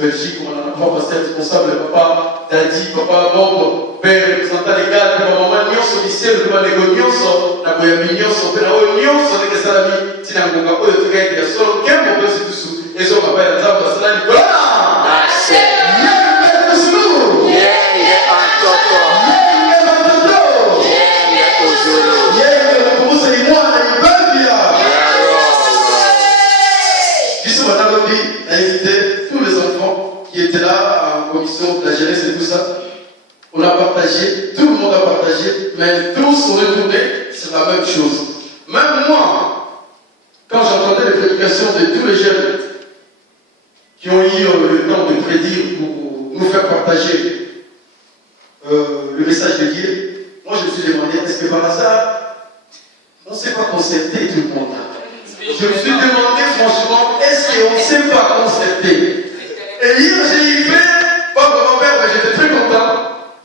Belgique, on a pas passé responsable, papa, Dadi, papa, Bob, père, représentant légal, maman, nyonso, lycée, le droit de nyonso, la boyami nyonso, père, nyonso, avec sa vie, Tinangoga, Oyo, Tigay, qui a solo, quel moment c'est tout sous, et son papa, il a dit, c'est Nicolas. Merci. De la jeunesse et tout ça, on a partagé, tout le monde a partagé, mais tous ont retourné sur la même chose. Même moi, quand j'entendais les prédications de tous les jeunes qui ont eu le temps de prédire pour nous faire partager le message de Dieu, moi je me suis demandé, est-ce que par hasard, on ne sait pas concerter tout le monde? Je me suis demandé franchement, est-ce qu'on ne sait pas concerter? Et hier j'ai fait pas pour mon père, mais j'étais très content.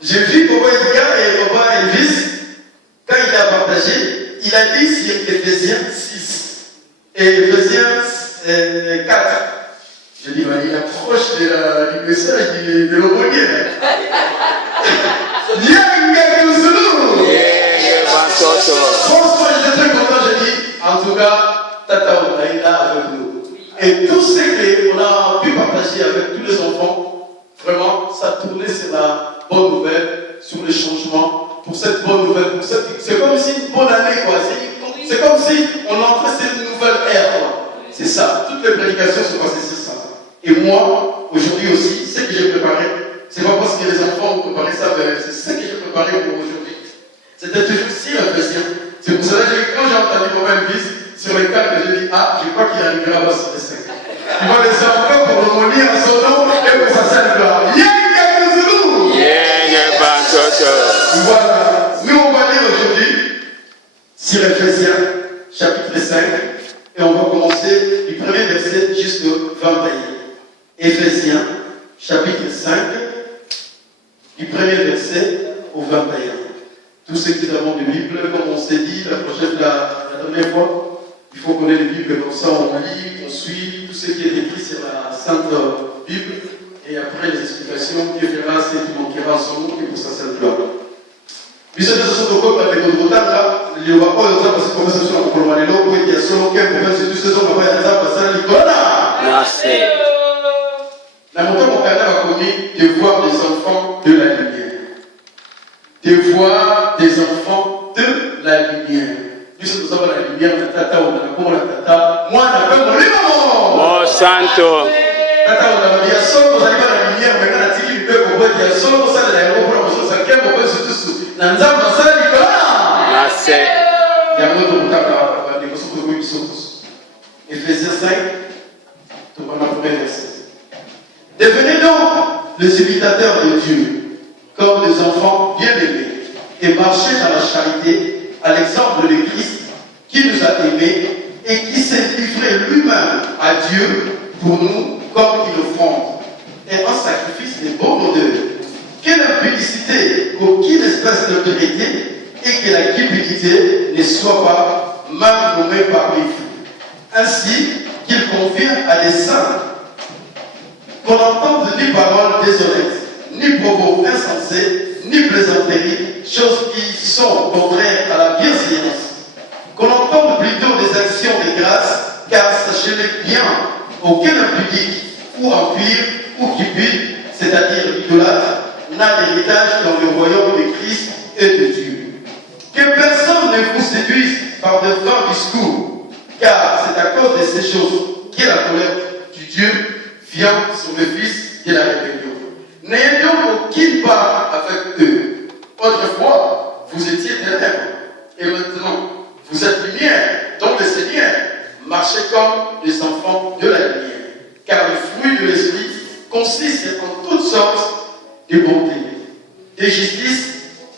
J'ai vu papa Edgar et papa Elvis, quand il a partagé, il a dit sur Ephésiens 6 et Ephésiens 4. Je dis, il approche du message de l'aumônier. Franchement, j'étais très content. J'ai dit, en tout cas, Tata Ouna est là avec nous. Et tout ce qu'on a pu partager avec tous les enfants, vraiment, ça tournait sur la bonne nouvelle, sur les changements, pour cette bonne nouvelle, c'est comme si une bonne année, quoi. C'est comme si on entrait sur une nouvelle ère, quoi. C'est ça. Toutes les prédications sont passées sur ça. Et moi, aujourd'hui aussi, ce que j'ai préparé, c'est pas parce que les enfants ont préparé ça, mais c'est ce que j'ai préparé pour aujourd'hui. C'était toujours si impressionnant. C'est pour cela que quand j'ai entendu mon même fils sur les cartes, j'ai dit, ah, je crois qu'il arrivera à sur les 5. Il va laisser encore pour l'homonie en son nom et pour sa sainte gloire. Voilà. Nous, on va lire aujourd'hui sur Ephésiens, chapitre 5, et on va commencer du premier verset jusqu'au 21. Ephésiens, chapitre 5, du premier verset au 21. Tous ceux qui avons des Bibles, comme on s'est dit la dernière fois, il faut connaître les Bibles, comme ça on lit, on suit tout ce qui est écrit sur la Sainte Bible, et après les explications, Dieu fera ce qui manquera à son nom et pour sa sainte gloire. Bisous de ce protocole avec notre retard là, il n'y aura pas de temps parce que comme ça, on peut le logo et il y a solo qu'un problème, c'est tout ce qu'on va faire des arbres, ça Nicolas. Merci. La montagne mon Canada a connu de voir des enfants de la lumière. De voir des enfants de la lumière. Puisque nous avons la lumière, la tata, on a comment la tata. Moi, on a pas mon livre. Oh, santo. Tata, on a dit, seul, vous allez voir la lumière, mais quand on a dit qu'il peut comprendre, il y a seul, vous allez la reprendre, vous allez la reprendre, c'est tout ça. Dans un bassin, Nicolas. Merci. Il y a un autre vocabulaire, on va dire, c'est pour nous. Ephésiens 5, tout le premier verset. Devenez donc les imitateurs de Dieu, comme des enfants bien-aimés, et marchez dans la charité, à l'exemple de Christ, qui nous a aimés et qui s'est livré lui-même à Dieu pour nous, comme il offrande, et un sacrifice de bonne odeur. Quelle impudicité, qu'aucune espèce d'autorité, et que la cupidité ne soit pas mal nommée parmi vous. Ainsi qu'il convient à des saints qu'on n'entende ni paroles déshonnêtes, ni propos insensés, ni plaisanteries, choses qui sont contraires à la bienséance. Qu'on entende plutôt des actions de grâce, car sachez-le bien, aucun impudique, ou impur, ou cupide, c'est-à-dire idolâtre, n'a d'héritage dans le royaume de Christ et de Dieu. Que personne ne vous séduise par de vains discours, car c'est à cause de ces choses que la colère du Dieu vient sur le Fils de la rébellion. N'ayez donc aucune part avec eux. Autrefois, vous étiez ténèbres, et maintenant, vous êtes lumière, dont le Seigneur. Marchez comme les enfants de la lumière. Car le fruit de l'Esprit consiste en toutes sortes de bonté, de justice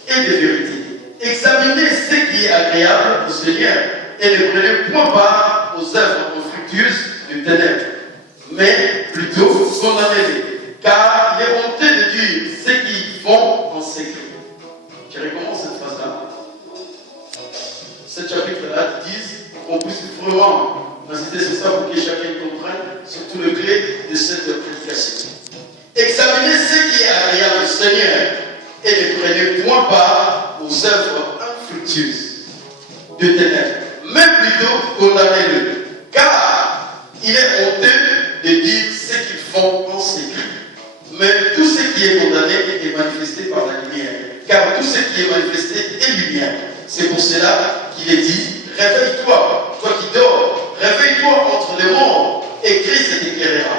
et de vérité. Examinez ce qui est agréable au Seigneur et ne prenez point part aux œuvres infructueuses du ténèbre, mais plutôt condamnez-les, car il est honteux de dire ce qu'ils font en secret. Je recommence cette phrase-là. Ce chapitre-là dit qu'on puisse vraiment insister sur ça pour que chacun comprenne surtout le clé de cette prédication. Examinez ce qui est agréable au Seigneur et ne prenez point part aux œuvres infructueuses de ténèbres, mais plutôt condamnez-le, car il est honteux de dire ce qu'ils font en secret. Mais tout ce qui est condamné est manifesté par la lumière, car tout ce qui est manifesté est lumière. C'est pour cela qu'il est dit, réveille-toi, toi qui dors, réveille-toi entre les morts, et Christ t'éclairera.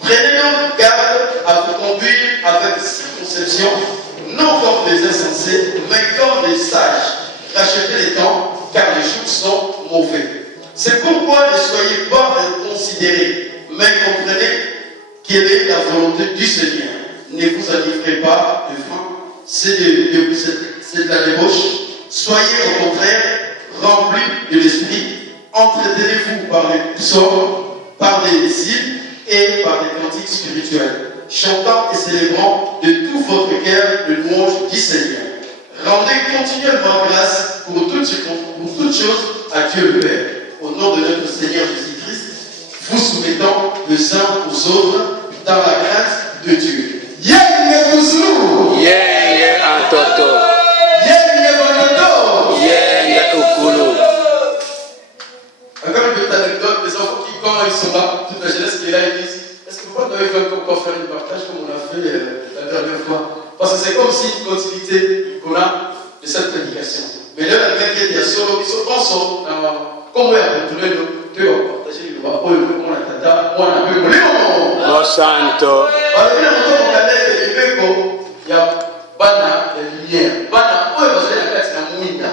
Prenez donc garde à vous conduire avec circonception, non comme des insensés, mais comme des sages. Rachetez les temps, car les jours sont mauvais. C'est pourquoi ne soyez pas inconsidérés, mais comprenez quelle est la volonté du Seigneur. Ne vous enivrez pas de faim, c'est de la débauche. Soyez au contraire remplis de l'esprit. Entretenez-vous par les psaumes, par des hymnes et par des cantiques spirituels, chantant et célébrant de tout votre cœur le louange du Seigneur. Rendez continuellement grâce pour toutes choses à Dieu le Père, au nom de notre Seigneur Jésus-Christ, vous soumettant les uns aux autres dans la crainte de Dieu. Antoto. Encore une petite anecdote, les enfants qui, quand ils sont là, toute la jeunesse qui est là, ils disent, est-ce que vous pouvez encore faire un partage comme on l'a fait la dernière fois? Parce que c'est comme si une continuité qu'on a de cette prédication. Mais là, la mec qui est solo, ils sont pensant, comme on a retourné, nous devons partager le rapport, on a tata, on a pu mourir. Lo santo. Alors, il y a un moment où on a dit, il y a bana, il y a lumière. Bana, où est-ce que vous avez la mouina?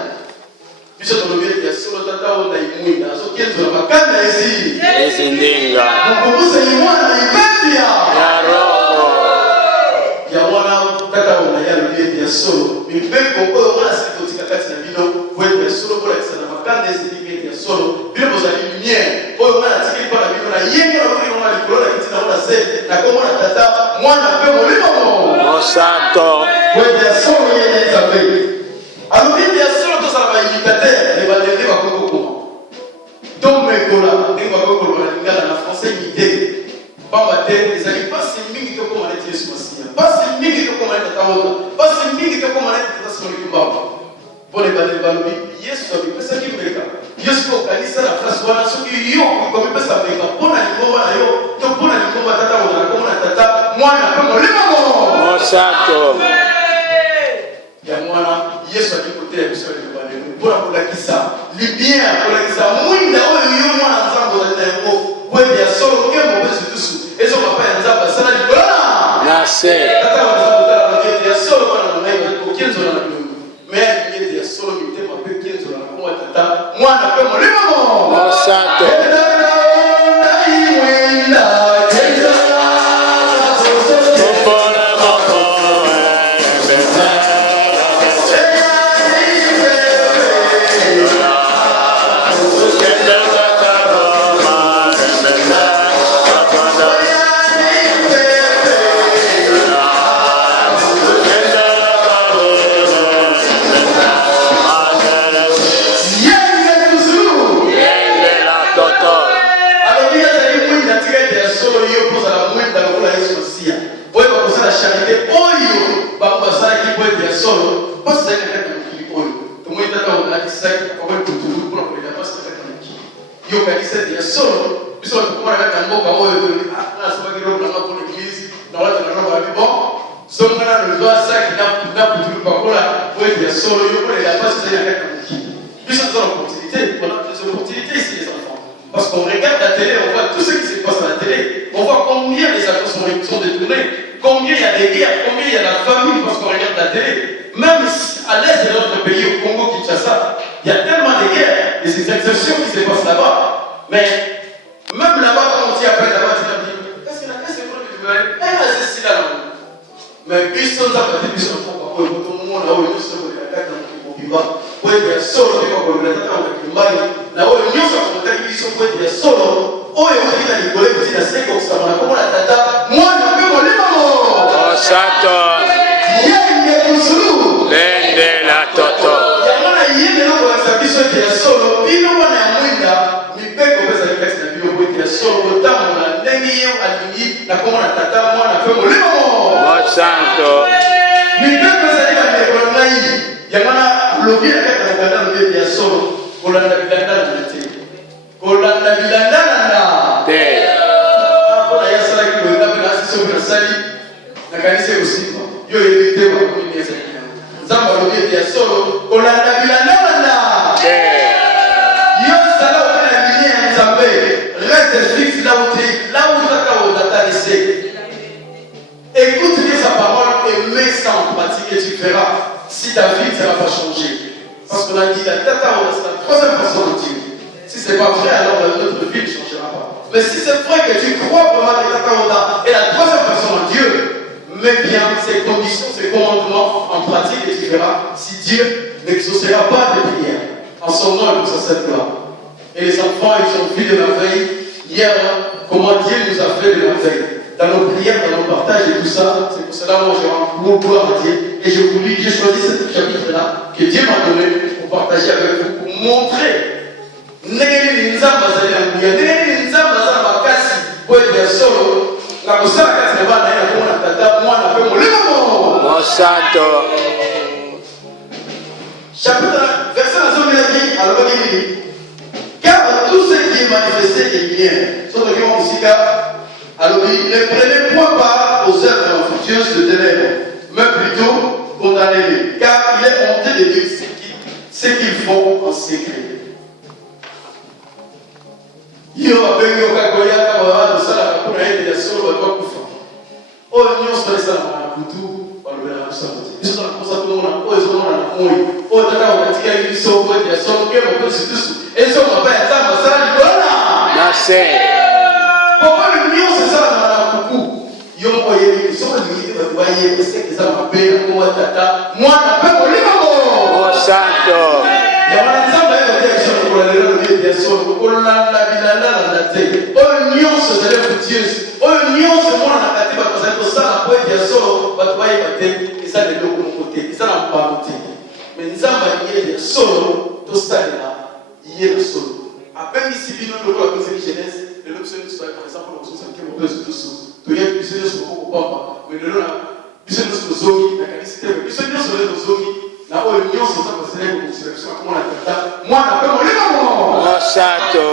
Biso tolobeli ya solo tata ona imwina so kenzo na makanda ezi Ezindinga. Mkubuza ni mwana ipepia Ya roho. ya mwana tata ona ya lobeli ya solo mipeko oyo mwana sikotika kati na bino wetu ya solo bola kisana makanda ezi ngeti ya solo bino boza lumière oyo mwana tikili pa na bino na yenga na kuli mwana likolo na kitina mwana se na ko mwana tata mwana pe molimo Lo santo. wetu ya solo yene zabe. Alors, il y a seulement tous les imitateurs, les bâtiments va comment. Donc, mes collègues, les bâtiments en français imité. Pas matin, les amis, pas si mingi que comment on est sur Massia, pas si mingi que comment on est à Taouda, pas si mingi que comment on est à Tassoni. Pour les bâtiments, yes, ça veut dire que yes, pour Kalissa, la place, voilà, ceux qui y ont, comme ils peuvent faire, pour la Nikoma, donc pour la Nikoma, Tata, on a Tata, moi, on a pas mon léman. Lo santo. Ya mwana Yesu alikotea bisho libale mpora kulakisa libia kulakisa mwinda oyo yo mwana nzambo na tembo kweli ya solo kemo besu tusu ezo papa ya nzamba sana libola Nase. tata wa nzambo tala ngeti ya solo bana mwana ko kenzo na dungu me ngeti ya solo mitema pe kenzo na kwa tata mwana pe molimo Lo santo. Yo kanisa ya solo biso tukuma na mboka oyo na sababu ndio na hapo l'église na watu na roho ya bon songana ndo saki na putu kwa kula wewe ya solo yo kule la passe c'est la kaki biso dans l'opportunité on a des opportunités ici les enfants parce qu'on regarde la télé on voit tout ce qui se passe à la télé on voit combien les actions sont détournées combien il y a des guerres combien il y a la famine parce qu'on regarde la télé même à l'est de notre pays au Congo Kinshasa il y a tellement de guerres et ces exceptions qui se passent là-bas. Mais même là-bas, quand on dit après là-bas, tu vas dire, est-ce que la caisse est bonne que tu veux aller? Elle a ceci là. Mais biso nzambe ati biso na pokwa oyo botomona oyo nyonso kolekaka na mokili mobimba po ete ya solo mpe bakolobela tata na kimbali na oyo nyonso akomotaki biso po ete ya solo oyo oti na likolo ekuti na se kokosama na komona tata mwana mpe molimamo Osato yenge kusulu lende la toto yango na ye lelo kolakisa biso ete ya solo bino wana ya mwinda mibeko mpe ezali kati na bino po ete ya solo kotambola ndenge ye alingi na komona tata mwana mpe molimamo Osanto mibeko ezali bandeko na ngai yango na lobi na kati na kanda lobi ete ya solo kolanda bilandana na te kolanda bilandana na te mpona ye asalaki loyenda mpe na asisi oyo nasali nakanisi ekosimba yo yebi te bakomini ezali yango nzambe alobi ete ya solo kolanda bilandana na te yo sala ope na linie ya nzambe reste fixe là où tu es là où kaka otata laissé écoute bien sa parole et mets ça en pratique et tu verras si ta vie ne va pas changer parce qu'on a dit la tata c'est la troisième personne de Dieu. Si ce n'est pas vrai, alors notre vie ne changera pas. Mais si c'est vrai que tu crois vraiment que Tata Oda est la troisième personne en Dieu, mets bien ces conditions, ces commandements en pratique et tu verras si Dieu n'exaucera pas tes prières. En son nom et pour sa sainte gloire. Et les enfants, ils ont vu de merveille hier comment Dieu nous a fait de merveille. Dans nos prières, dans nos partages et tout ça, c'est pour cela moi je rends beaucoup gloire à Dieu. Et j'ai choisi ce chapitre-là que Dieu m'a donné pour partager avec vous, pour montrer ndenge nzambe azali na nguya ndenge nzambe azala makasi po ete ya solo na kosala kati na bana ye na komona tata mwana mpe molimo Osanto chapitre verset nazongelaki alobaki nini car tout ce qui est manifesté est bien soki okima mosika alobi ne prenez point part aux œuvres infructueuses de ténèbres mais plutôt condamnez-les car il est honteux de dire ce qu'ils font en secret. Yo abengi okakoyaka basalaka mpona ete ya solo bato bakufa oyo nyonso esalaka na butu balobelaka bisango te biso tala mposa tomona oyo ezomona na moi oyo tata okatikali biso po ete ya solo ke mopesi tusu ezomaba ya nzambe asala likolona na se poko oyo nyonso esalaka na kuku yo moko oyebi soki olingi te bato bayeba seke eza mabe na kowa tata mwana mpe molimamo Osanto yango na nzambe ayekote biso lokola lelo lobi ete ya solo kolanda bilandana te oyo nyonso ezali fructueuse oyo nyonso emonanaka te bato bazali kosala po ete ya solo bato bayeba te eza na eloko moko te eza na mbango te me nzambe alingi ete ya solo tosalela ye na solo apengisi bino lokola apesaki genese lelo biso nyonso par exemple nakososanike mopeso toso toyebi biso nyonso kokopamba me lelo na biso nyonso tozongi nakanisi te me biso nyonso lelo tozongi na oyo nyonso nzambe asalaki kokosila biso na komona tata mwana mpe molimo Osanto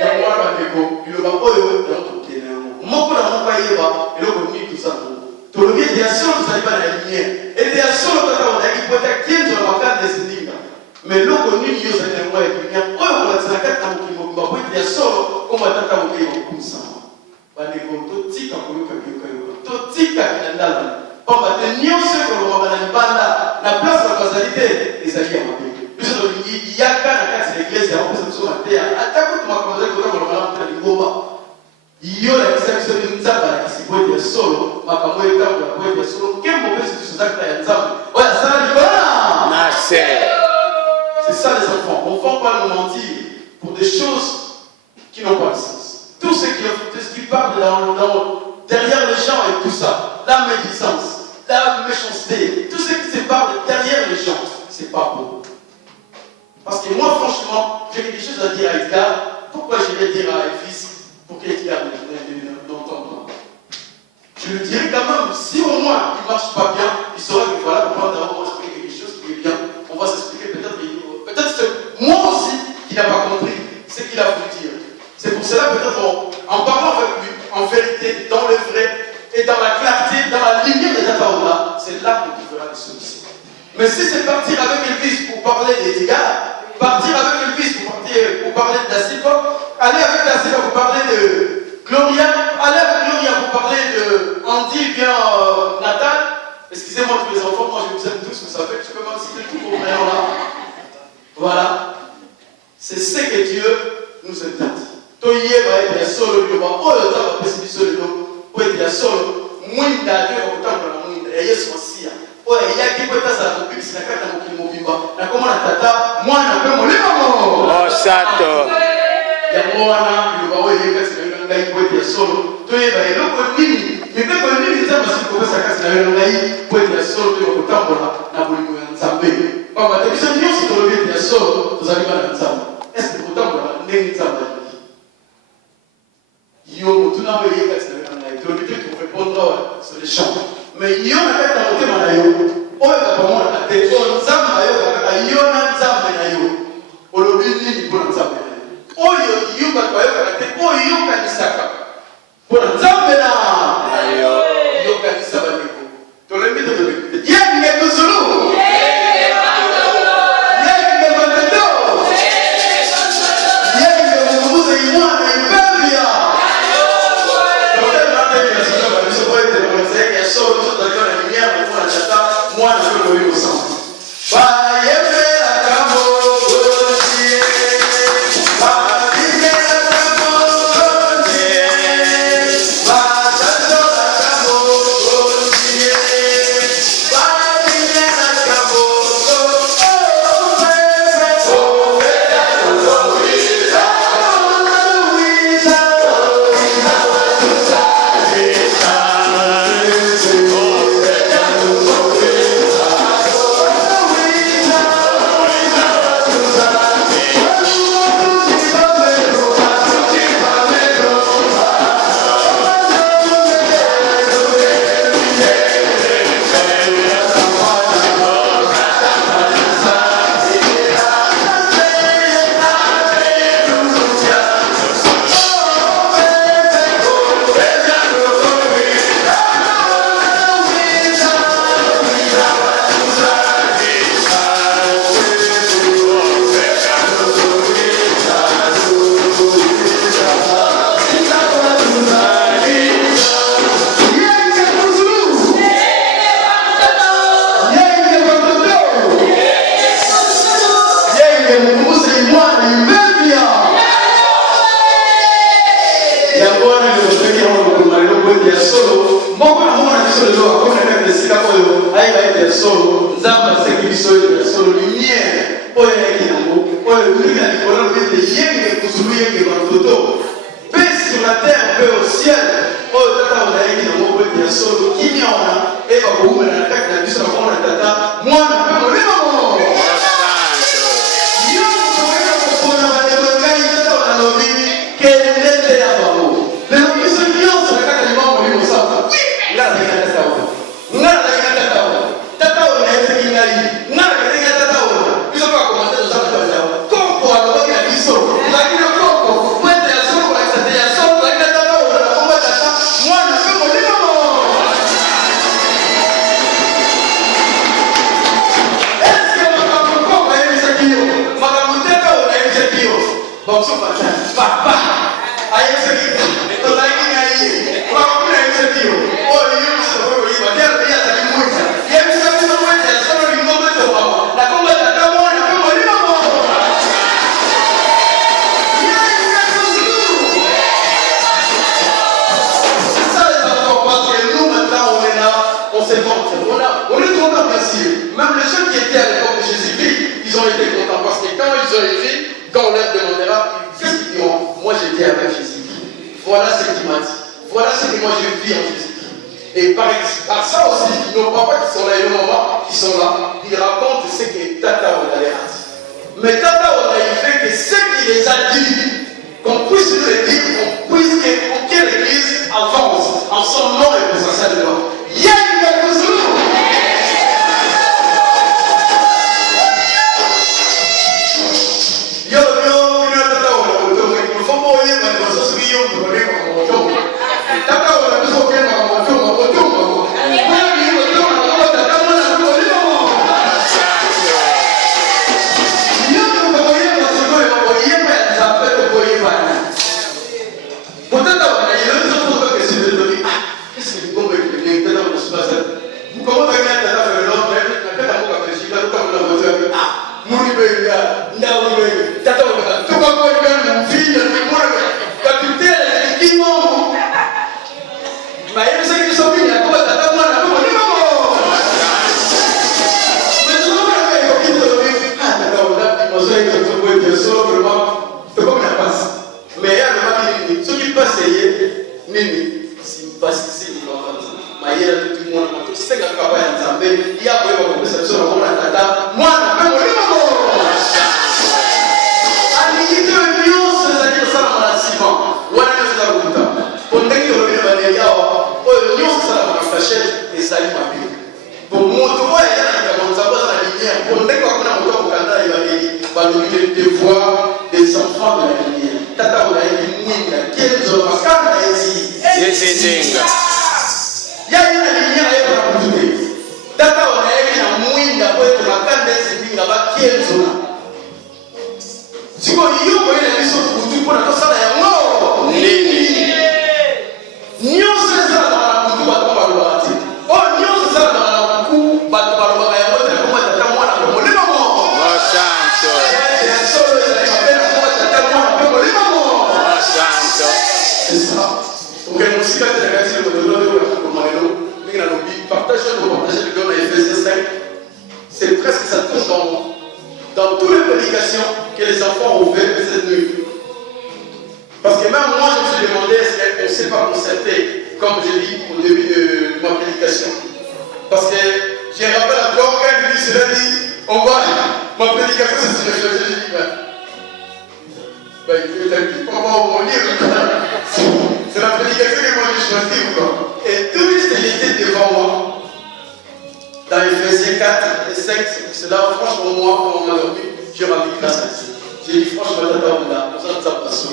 yango wana bandeko biloba oyo yango tokende yango moko na moko ayeba eloko nini tozala tolobi ete ya solo tozali bana ya lumière ete ya solo tata ozalaki po ete akenzo na makanda ezindinga me eloko nini yo ozali yango ya lumière oyo kolakisa na kati na mokili mobimba po ete ya solo kombo ya tata mokili bakokumisama bandeko totika koyoka biyokayoka totika bilandala pamba te nyonso ekolobaka na libanda na place bato bazali te ezali ya mabe biso tolingi yaka na kati ya eglise yango pesa biso mateya atako tumakambo ezali kotambola malamu te na lingomba yo lakisa biso nzambe alakisi po ete ya solo makambo etambola po ete ya solo nkembo mpesi biso ezakita ya nzambe oyo asala likola na se c'est ça les enfants on ne va pas nous mentir pour des choses qui n'ont pas de sens tout ce qui parle derrière les gens et tout ça la médisance la méchanceté tout ce qui se parle derrière les gens c'est pas beau. Parce que moi, franchement, j'ai quelque chose à dire à Edgar. Pourquoi je vais dire à Elvis pour qu'Edgar n'entende pas? Je lui dirais quand même, si au moins il ne marche pas bien, il saura que voilà, pour moi d'abord expliquer quelque chose qui est bien. On va s'expliquer peut-être c'est moi aussi qui n'a pas compris ce qu'il a voulu dire. C'est pour cela peut-être en parlant avec lui, en vérité, dans le vrai et dans la clarté, dans la lumière des Tataola, c'est là qu'on trouvera des solutions. Mais si c'est partir avec Elvis pour parler des dégâts, partir avec Elvis pour parler de la Silva, aller avec la Silva pour parler de Gloria, aller avec Gloria pour parler de Andy, bien Nathan, excusez-moi tous les enfants, moi je vous aime tous, vous savez, je peux même citer tout vos frères là. Voilà. C'est ce que Dieu nous interdit. Toyeba et solo yoba, oh le temps va passer solo, pour être solo, mwinda Dieu va autant que la mwinda. ya solo toyeba eloko nini mibeko nini nzambe asili kopesa kasi na yo ngai po ete ya solo toyeba kotambola na bolingo ya nzambe pamba te biso nyonso tolobi ete ya solo tozali bana ya nzambe eske kotambola ndenge nzambe alingi yo motuna oyo ye kasi na yo na ngai tolobi te korépondre sur les champs mais yo na kati na motema na yo oyo kapamonaka te oyo nzambe ayoka kaka yo na nzambe na yo olobi nini mpona nzambe na yo oyo yo bato bayokaka te oyo yokanisaka mpona nzambe na yokanisa bandeko tolembi tolobi yenge kuzulu yenge bandeto yenge mumubuza imwana impembia ya solo tutakiwa na dunia mfuna chata mwana kwa hiyo sana bayembe akamo gozie bayembe akamo gozie batato akamo gozie bayembe akamo solo nzamba seki biso ya solo lumière oyo yaki nango oyo tulika likolo bete yenge kusulu yenge bandoto pe sur la terre pe au ciel oyo tata ozalaki nango bete ya solo kimia wana eba koumela na kati na biso na komona tata mwana pe molimo yo mokoyeba kopona bandeko ngai tata onalobi kelende ya bango lelo biso nyonso na kati ya liba molimo sasa nga nazalaki na tata wana nga nazalaki na tata wana tata ona ezeki ngai nga nazalaki na tata ona biso mpe bakomante tozala tata koko alobaki na biso ozalaki na koko mwete ya solo kolakisa te ya solo ozalaki na tata ona na kombo tata mwana mpe molimo eske makambo koko ayebisaki yo makambo tata ona ayebisaki yo bamoso papa ayebisaki tozalaki ngai ye makambo na ayebisaki yo oyo yo moso kokoyiba tere ye azali mwita yebisa biso mwete ya solo lingombe tobama na kombo tata mwana mpe molimo c'est ça les enfants parce que nous maintenant on est là on s'est vanté on est trop appréciés même les gens qui étaient à l'époque de Jésus-Christ ils ont été contents parce que quand ils ont écrit quand on leur demandera qu'est-ce qu'ils diront moi j'étais avec Jésus-Christ voilà ce qu'il m'a dit voilà ce que moi je vis en Jésus-Christ et par ça aussi nos papas qui sont là et nos mamans qui sont là ils racontent ce que Tata on a dit mais Tata on a fait que ce qu'il les a dit qu'on puisse nous le dire qu'on puisse que l'église avance en son nom et pour sa salle de loi mais il y a le ce qui peut essayer manière de tout le monde. Tout ce que vous avez entendu, il y a eu une conversation avec mon tata. Moi, je vais mourir. Alikite nyonso ezali kosala malansima wana nyonso eza lokuta po ndenge olobeli bandeli awa oyo nyonso esala makafashete ezali mabe po moto oyo eyalaka nzambe aza na lumière po ndenge bakuna moto akokanda na ebandeli balobi le devoir des enfants de la lumière tata onayebi mwinda kenzo makanda na Yezindenga. yayi na lumière ayebana kutu te tata onayebi na mwinda po ete makanda ezindinga bakenzo na siko iyo koyele biso kutu mpona tosala yango nini nyonso esalaka na kutu bato balobaka te oyo nyonso esalaka na kutu bato balobaka yango te nakoma tata mwana mpe molimo moko solo ezali mabe nakoma tata mwana mpe molimo moko okende mosika te nakati lekotototokomalelo ndenge nalobi partage le bio na Ephésiens 5 c'est presque ça tourne dans toutes les prédications que les enfants ont fait cette nuit. Parce que même moi, je me suis demandé est-ce qu'on ne s'est pas concerté, comme je dis au début de ma prédication. Parce que je rappelle encore, quand je dis cela, dit, on voit ma prédication, c'est ce que je dis. Il faut pas mon livre. C'est la prédication que moi j'ai choisie. Et tout ce qui était devant moi, dans Ephésiens 4 et 5, c'est là, franchement, moi, quand on m'a dormi, j'ai rendu grâce à Dieu. J'ai dit, franchement, on a ça passe.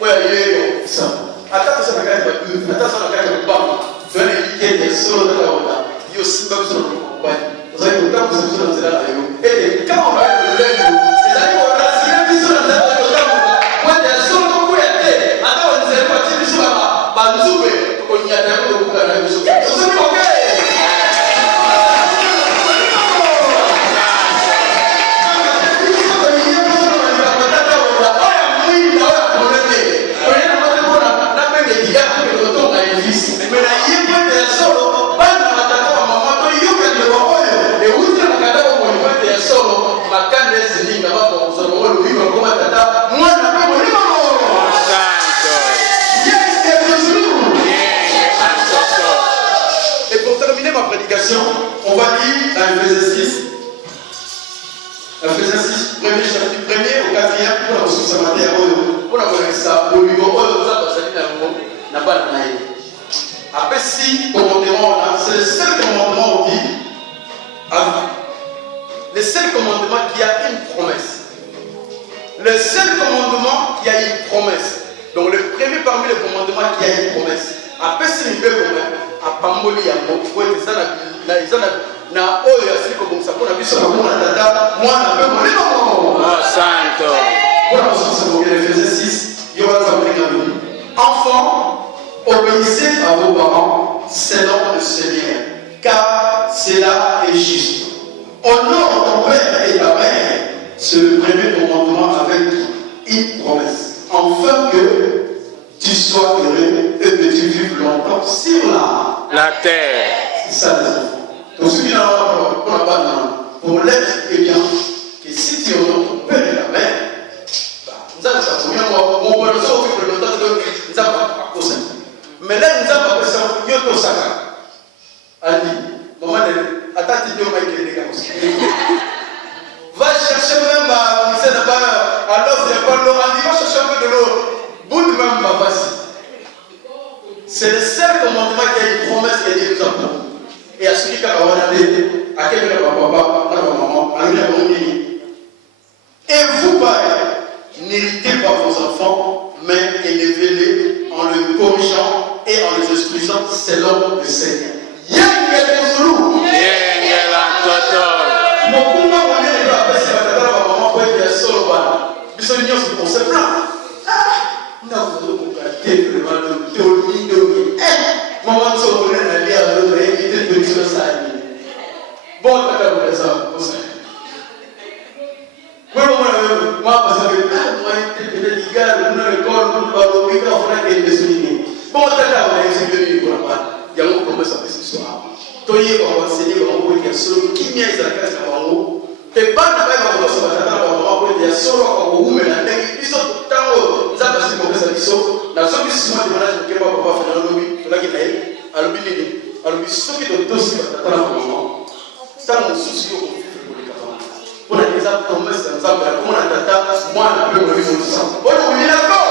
Oui, il y a ça. Attends, ça n'a qu'à être plus. Attends, ça n'a qu'à être pas. Tu vas l'éviter des solos de la Honda. Il y a aussi même sur le compagnie. Vous avez autant que vous êtes là. Et quand on va être le lait, c'est-à-dire qu'on a si la vision dans la Honda, moi, des solos comme vous êtes. Attends, on ne sait pas si vous êtes là. Banzoube, on y a tellement de beaucoup à la maison. Vous êtes OK? Et pour terminer ma prédication, on va lire dans Ephésiens 6. Ephésiens 6, premier chapitre, premier au quatrième, pour la ressource à matin, pour la connaissance, pour le niveau, après, si commandement, c'est le seul commandement où dit, le seul commandement qui a une promesse. Le seul commandement qui a une promesse. Donc le premier parmi les commandements qui a une promesse. Après, si nous pouvons à Pamboli, à Mokwe, na oyo asili kobongisa mpona biso bakomona tata mwana mpe molimo Santo. mpona mosusu mokele Ephésiens 6 yo baza kolinga nini. Enfants, obéissez à vos parents selon le Seigneur, car cela est juste. Honore ton père et ta mère, c'est le premier commandement avec une promesse, afin que tu sois heureux et que tu vives longtemps sur la terre. C'est ça les enfants. Donc ce qui n'a pas pour l'être est bien que si tu honores ton père et ta mère, nous avons mais là nous avons ça yoto saka ali maman atati dio maïkele les gars va chercher même à c'est là-bas alors c'est pas l'eau on va chercher un peu de l'eau bout de même pas facile. C'est le seul commandement qui a une promesse qui est Dieu nous a promis. Et à celui qui a à quel papa, à maman, à une et vous, pareil, n'héritez pas vos enfants, mais élevez-les en les corrigeant et en les instruisant selon le Seigneur. Bon, alubini alubi soki de dosi batata na maman tant souci au conflit politique pour les promesses de Nzambe pour la tata moi le premier de sang on est d'accord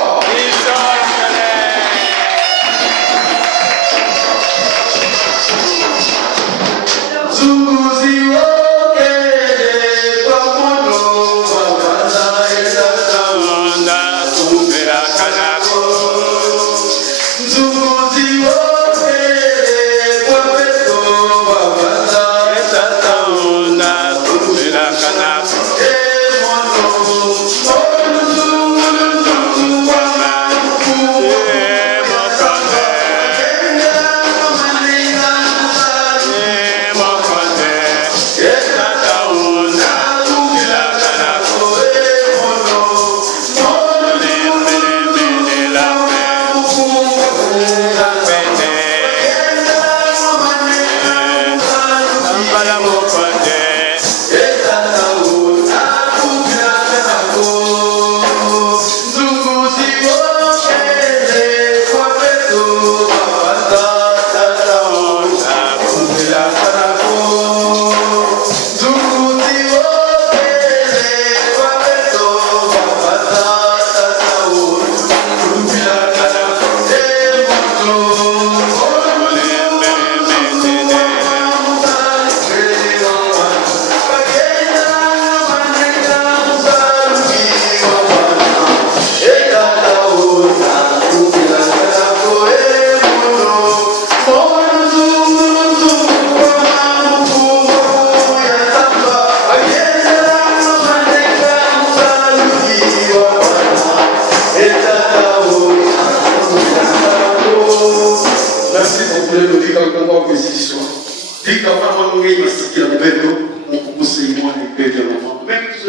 Même si